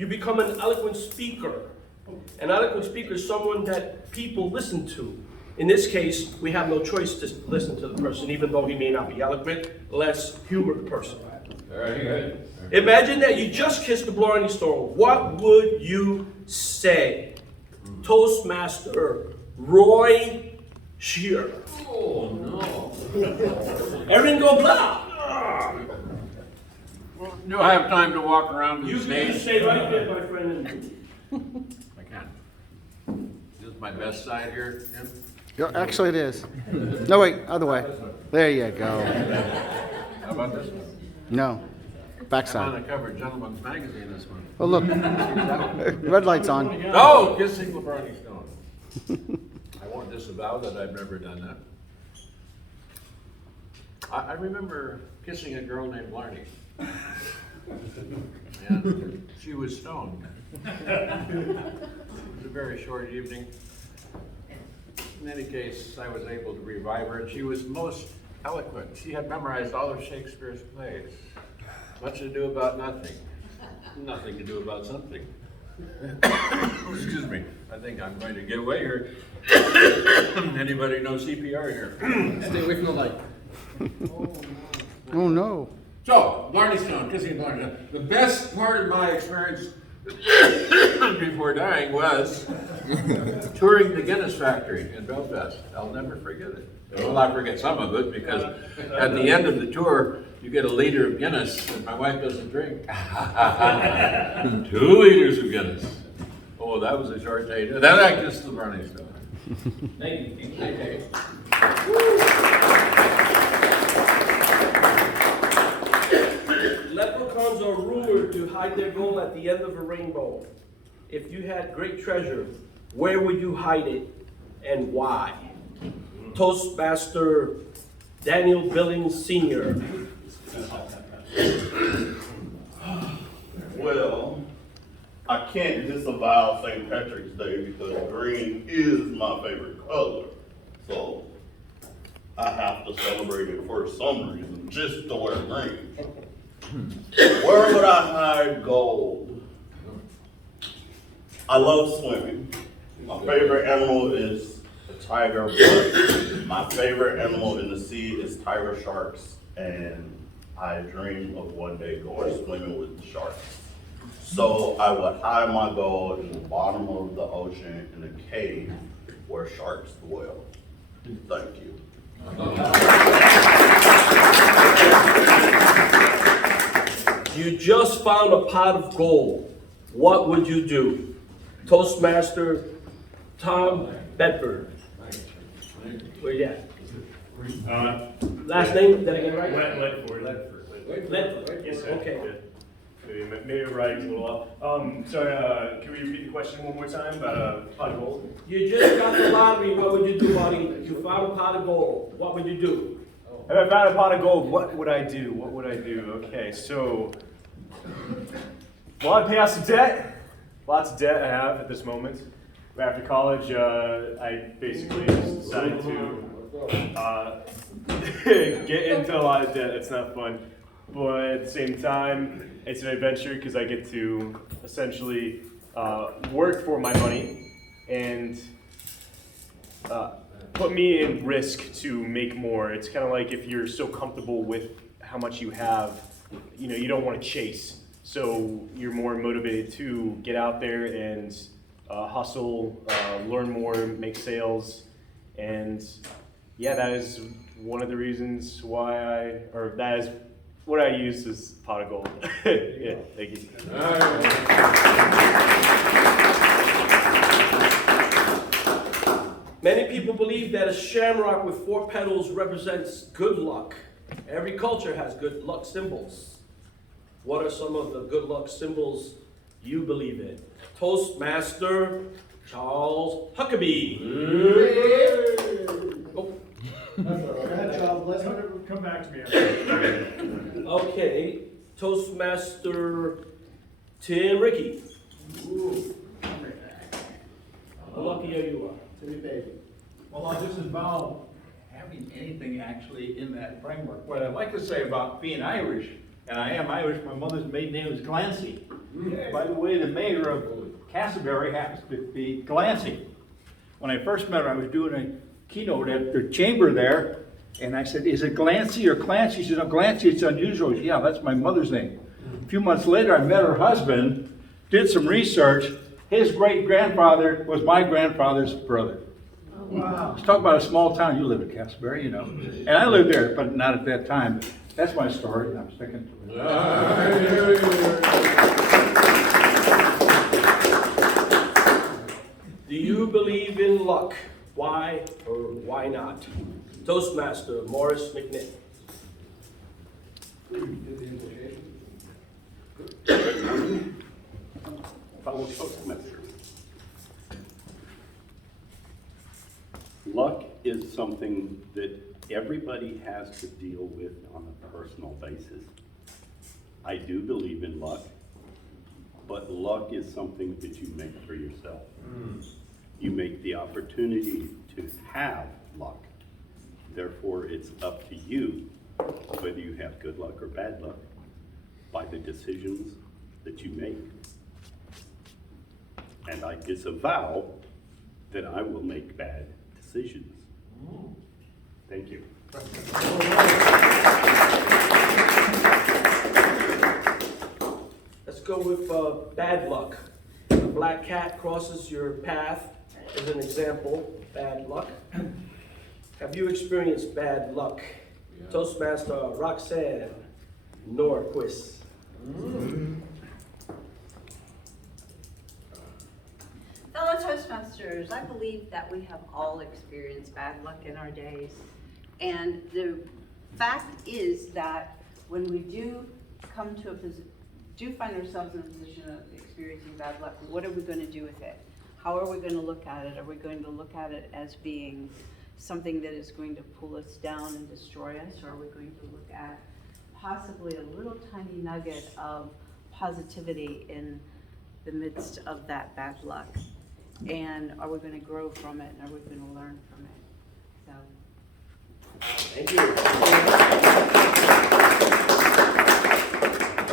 You become an eloquent speaker. An eloquent speaker is someone that people listen to. In this case, we have no choice to listen to the person, even though he may not be eloquent. Let's humor the person. Very good. Imagine that you just kissed the Blarney Stone. What would you say? Toastmaster Roy Shearer. Oh, no. Everything go blah. Do I have time to walk around the You stage? stay right there, my friend. I can. This is my best side here, Jim? Yeah, actually, it is. No, wait, other way. There you go. How about this one? No, I'm on backside. the cover of Gentleman's Magazine this one. Oh, look, red light's on. No, kissing the Blarney Stone. I won't disavow that I've never done that. I remember kissing a girl named Blarney. And she was stoned. It was a very short evening. In any case, I was able to revive her, and she was most eloquent. She had memorized all of Shakespeare's plays. Much ado about nothing. Nothing to do about something. Excuse me. I think I'm going to give way here. Anybody know CPR here? Stay away from the light. Oh, no. So, Blarney Stone, kissing Blarney Stone. The best part of my experience before dying was touring the Guinness factory in Belfast. I'll never forget it. Well, I'll forget some of it because at the end of the tour, you get a liter of Guinness, and my wife doesn't drink. 2 liters of Guinness. Oh, that was a short day. That I kissed the Blarney Stone. Thank you. Okay. Leprechauns are rumored to hide their gold at the end of a rainbow. If you had great treasure, where would you hide it and why? Toastmaster Daniel Billings Sr. Well, I can't disavow St. Patrick's Day because green is my favorite color. So I have to celebrate it for some reason, just to wear green. Where would I hide gold? I love swimming. My favorite animal is a tiger, but my favorite animal in the sea is tiger sharks, and I dream of one day going swimming with the sharks. So I would hide my gold in the bottom of the ocean in a cave where sharks dwell. Thank you. You just found a pot of gold. What would you do? Toastmaster Tom Bedford. Where you at? Last name, did I get it right? Ledford. Ledford. Yes, sir. Okay. Good. Maybe writing's a little off. Sorry, can we repeat the question one more time about pot of gold? You just got the lottery, what would you do, buddy? You found a pot of gold. What would you do? If I found a pot of gold, what would I do? What would I do? Okay, so, well, I'd pay off some debt. Lots of debt I have at this moment. After college, I basically just decided to get into a lot of debt. It's not fun. But at the same time, it's an adventure because I get to essentially work for my money and put me in risk to make more. It's kind of like if you're so comfortable with how much you have, you don't want to chase. So you're more motivated to get out there and hustle, learn more, make sales. And yeah, that is one of the reasons why that is what I use is pot of gold. Yeah, thank you. Many people believe that a shamrock with 4 petals represents good luck. Every culture has good luck symbols. What are some of the good luck symbols you believe in? Toastmaster Charles Huckabee. Oh. Come back to me. Okay, Toastmaster Tim Rickey. How lucky are you? Well, I'll disavow having anything actually in that framework. What I'd like to say about being Irish, and I am Irish, my mother's maiden name is Clancy. By the way, the mayor of Castleberry happens to be Glancy. When I first met her, I was doing a keynote at the chamber there, and I said, is it Glancy or Clancy? She said, no, Glancy, it's unusual. Said, yeah, that's my mother's name. A few months later, I met her husband, did some research. His great-grandfather was my grandfather's brother. Wow. Let's talk about a small town. You live in Castleberry, you know. And I lived there, but not at that time. That's my story. I'm sticking to it. Do you believe in luck? Why or why not? Toastmaster Morris McNitt. Fellow Toastmaster. Luck is something that everybody has to deal with on a personal basis. I do believe in luck, but luck is something that you make for yourself. You make the opportunity to have luck. Therefore, it's up to you whether you have good luck or bad luck by the decisions that you make. And I disavow that I will make bad decisions. Thank you. Let's go with bad luck. A black cat crosses your path as an example, bad luck. Have you experienced bad luck? Yeah. Toastmaster Roxanne Norquist. Fellow Toastmasters, I believe that we have all experienced bad luck in our days. And the fact is that when we do come to do find ourselves in a position of experiencing bad luck, what are we going to do with it? How are we going to look at it? Are we going to look at it as being something that is going to pull us down and destroy us? Or are we going to look at possibly a little tiny nugget of positivity in the midst of that bad luck? And are we going to grow from it, and are we going to learn from it? So. Thank you.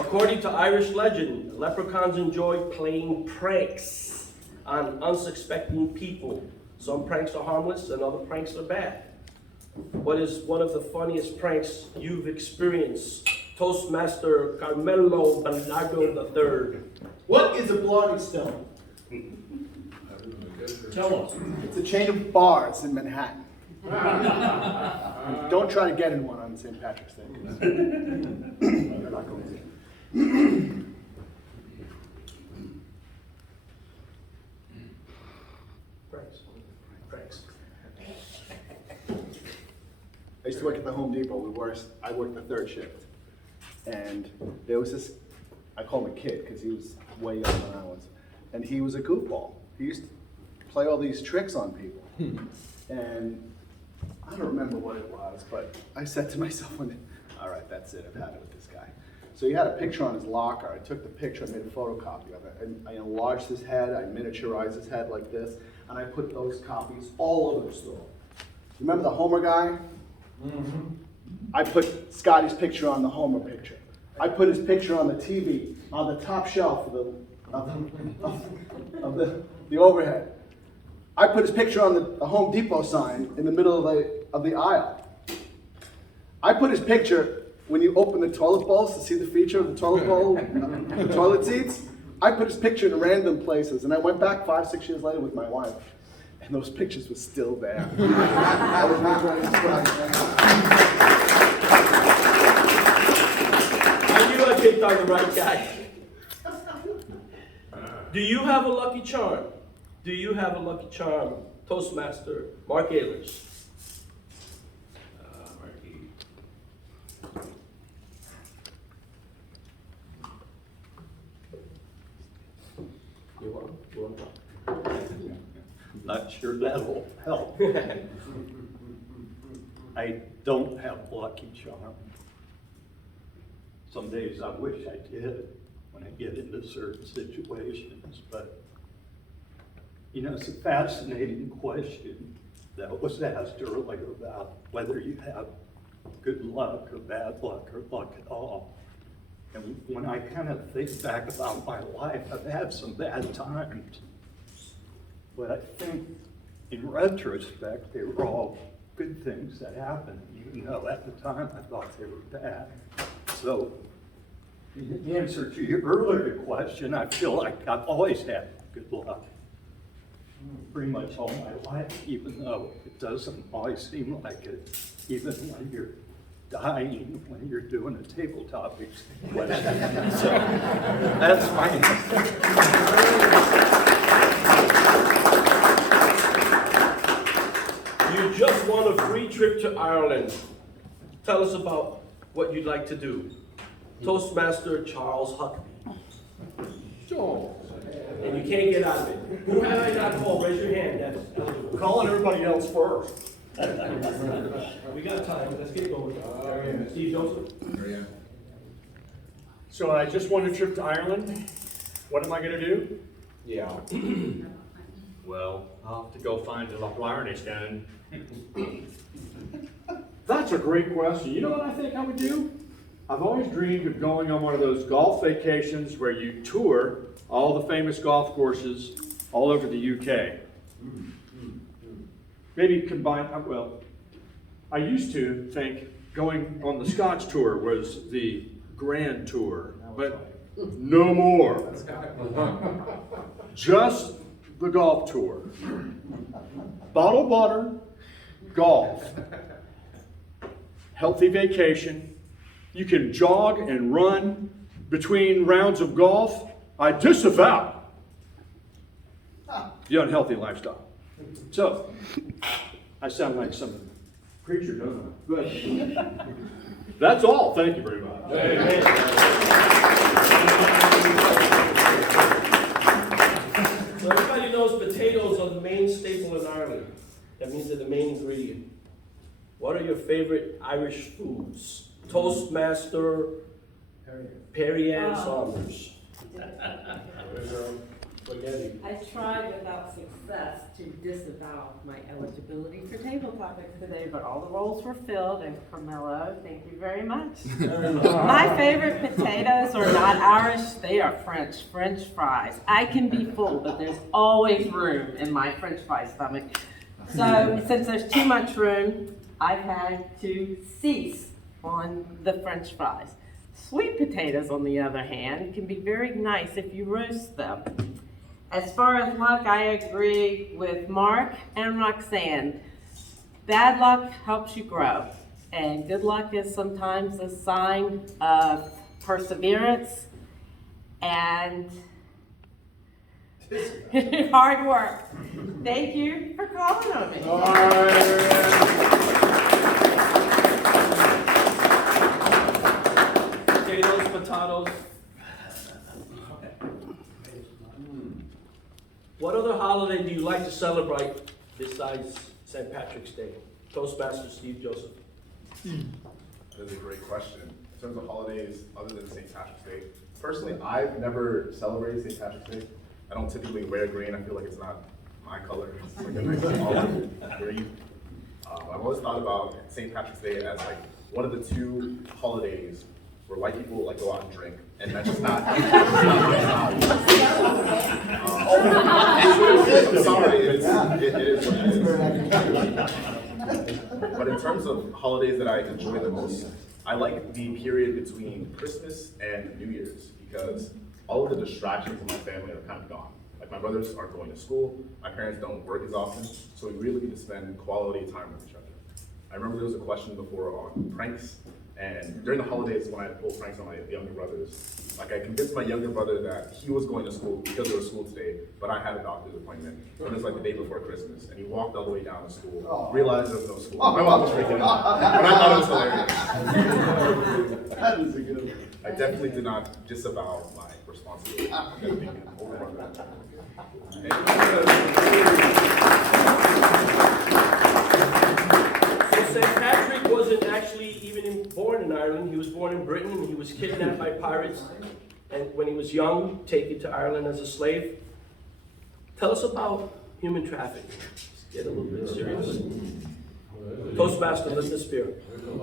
According to Irish legend, leprechauns enjoy playing pranks on unsuspecting people. Some pranks are harmless and other pranks are bad. What is one of the funniest pranks you've experienced? Toastmaster Carmelo Bernardo III. What is a blotting stone? Tell us. It's a chain of bars in Manhattan. Don't try to get in one on St. Patrick's Day. You're not going to. Pranks. I used to work at the Home Depot. I worked the third shift. And there was this, I call him a kid because he was way younger than I was. And he was a goofball. He used to play all these tricks on people. And I don't remember what it was, but I said to myself, all right, that's it, I've had it with this guy. So he had a picture on his locker. I took the picture, I made a photocopy of it, and I enlarged his head, I miniaturized his head like this, and I put those copies all over the store. Remember the Homer guy? Mm-hmm. I put Scotty's picture on the Homer picture. I put his picture on the TV, on the top shelf of the overhead. I put his picture on the Home Depot sign in the middle of the aisle. I put his picture when you open the toilet bowls to see the feature of the toilet bowl, the toilet seats. I put his picture in random places, and I went back 5-6 years later with my wife, and those pictures were still there. I was not trying to surprise. I knew I picked on the right guy. Do you have a lucky charm? Do you have a lucky charm, Toastmaster Mark Ehlers? You want to Not sure that'll help. I don't have lucky charm. Some days I wish I did when I get into certain situations, but you know, it's a fascinating question that was asked earlier about whether you have good luck or bad luck or luck at all. And when I kind of think back about my life, I've had some bad times. But I think in retrospect, they were all good things that happened, even though at the time I thought they were bad. So, in answer to your earlier question, I feel like I've always had good luck. Pretty much all my life, even though it doesn't always seem like it, even when you're dying, when you're doing a Tabletopics question. So, that's fine. You just won a free trip to Ireland. Tell us about what you'd like to do. Toastmaster Charles Huckabee. And you can't get out of it. Who have I not called? Raise your hand. That's eligible. Calling everybody else first. We got time. Let's get going. Steve Joseph. So I just won a trip to Ireland. What am I gonna do? Yeah. Well, I'll have to go find the Blarney Stone. That's a great question. You know what I think I would do? I've always dreamed of going on one of those golf vacations where you tour all the famous golf courses all over the UK. Maybe combine, well, I used to think going on the Scotch tour was the grand tour, but no more. Just the golf tour. Bottled water, golf. Healthy vacation. You can jog and run between rounds of golf. I disavow the unhealthy lifestyle. So, I sound like some preacher, don't I? But that's all. Thank you very much. So everybody knows potatoes are the main staple in Ireland. That means they're the main ingredient. What are your favorite Irish foods? Toastmaster Perry Ann Saunders. Spaghetti. I tried without success to disavow my eligibility for Tabletopics today, but all the roles were filled, and Carmelo, thank you very much. My favorite potatoes are not Irish, they are French fries. I can be full, but there's always room in my French fry stomach. So since there's too much room, I've had to cease on the French fries. Sweet potatoes, on the other hand, can be very nice if you roast them. As far as luck, I agree with Mark and Roxanne. Bad luck helps you grow, and good luck is sometimes a sign of perseverance and hard work. Thank you for calling on me. Potatoes, potatoes. What other holiday do you like to celebrate besides St. Patrick's Day? Toastmaster Steve Joseph. That is a great question. In terms of holidays other than St. Patrick's Day, personally, I've never celebrated St. Patrick's Day. I don't typically wear green. I feel like it's not my color. It's like a nice olive green. I've always thought about St. Patrick's Day as like one of the two holidays where white people like go out and drink, and that's just not. I'm sorry, it is what it is. But in terms of holidays that I enjoy the most, I like the period between Christmas and New Year's because all of the distractions in my family are kind of gone. Like my brothers aren't going to school, my parents don't work as often, so we really get to spend quality time with each other. I remember there was a question before on pranks, and during the holidays when I pulled pranks on my younger brothers, like I convinced my younger brother that he was going to school because there was school today, but I had a doctor's appointment. It was like the day before Christmas, and he walked all the way down to school, realized there was no school. My mom was freaking out, but I thought it was hilarious. That is a good one. I definitely did not disavow my responsibility as being an older brother. So St. Patrick wasn't actually even born in Ireland. He was born in Britain, and he was kidnapped by pirates. And when he was young, taken to Ireland as a slave. Tell us about human trafficking. Let's get a little bit serious. Toastmaster, listen to spirit. Good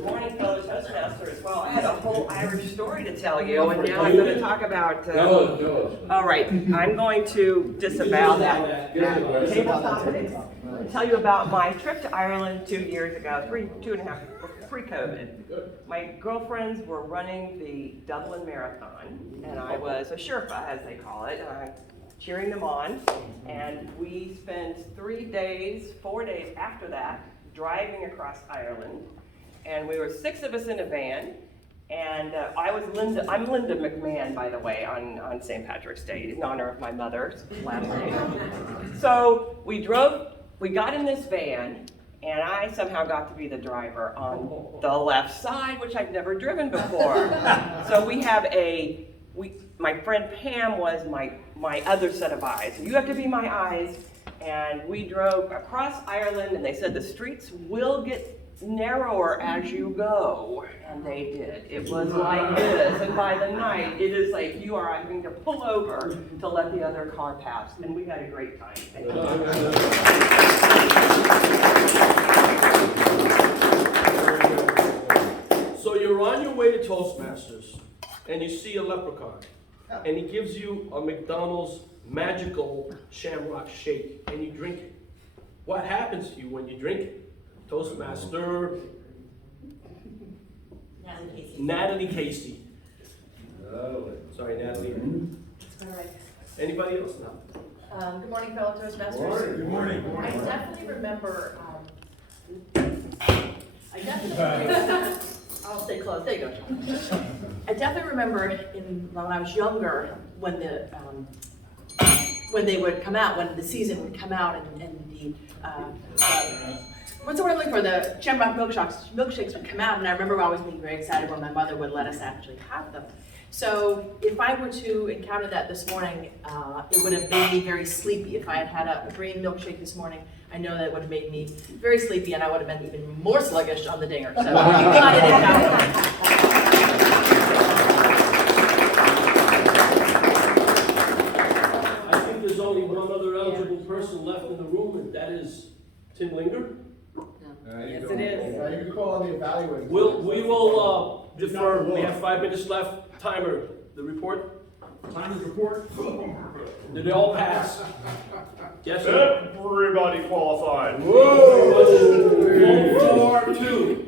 morning, fellow Toastmasters. Well, I had a whole Irish story to tell you, and now I'm going to talk about. All right, I'm going to disavow that. Tabletopics. Tell you about my trip to Ireland 2 years ago, two and a half, pre-COVID. My girlfriends were running the Dublin Marathon, and I was a Sherpa, as they call it, cheering them on. And we spent 4 days after that, driving across Ireland. And we were 6 of us in a van. And I'm Linda McMahon, by the way, on St. Patrick's Day, in honor of my mother's last name. So we got in this van, and I somehow got to be the driver on the left side, which I've never driven before. So we have my friend Pam was my other set of eyes. So you have to be my eyes. And we drove across Ireland, and they said the streets will get narrower as you go. And they did. It was like this. And by the night, it is like you are having to pull over to let the other car pass. And we had a great time. Thank you. So you're on your way to Toastmasters, and you see a leprechaun, and he gives you a McDonald's magical shamrock shake, and you drink it. What happens to you when you drink it? Toastmaster Natalie Casey. Sorry, Natalie. All right. Anybody else now? Good morning, fellow Toastmasters. Good morning. I definitely remember, I'll stay close, there you go. I definitely remember when I was younger, when they would come out, when the season would come out and the, what's the word I'm looking for? The Shamrock milkshakes would come out, and I remember always being very excited when my mother would let us actually have them. So if I were to encounter that this morning, it would have made me very sleepy. If I had had a green milkshake this morning, I know that it would have made me very sleepy, and I would have been even more sluggish on the dinger. So I'm glad I didn't have it. I think there's only one other eligible person left in the room, and that is Tim Linger. Yes, it is. You can call on the evaluator. We will defer. We have 5 minutes left. Timer, the report? Timer's report. Did they all pass? Yes, sir. Everybody qualified. Whoa! 4-2.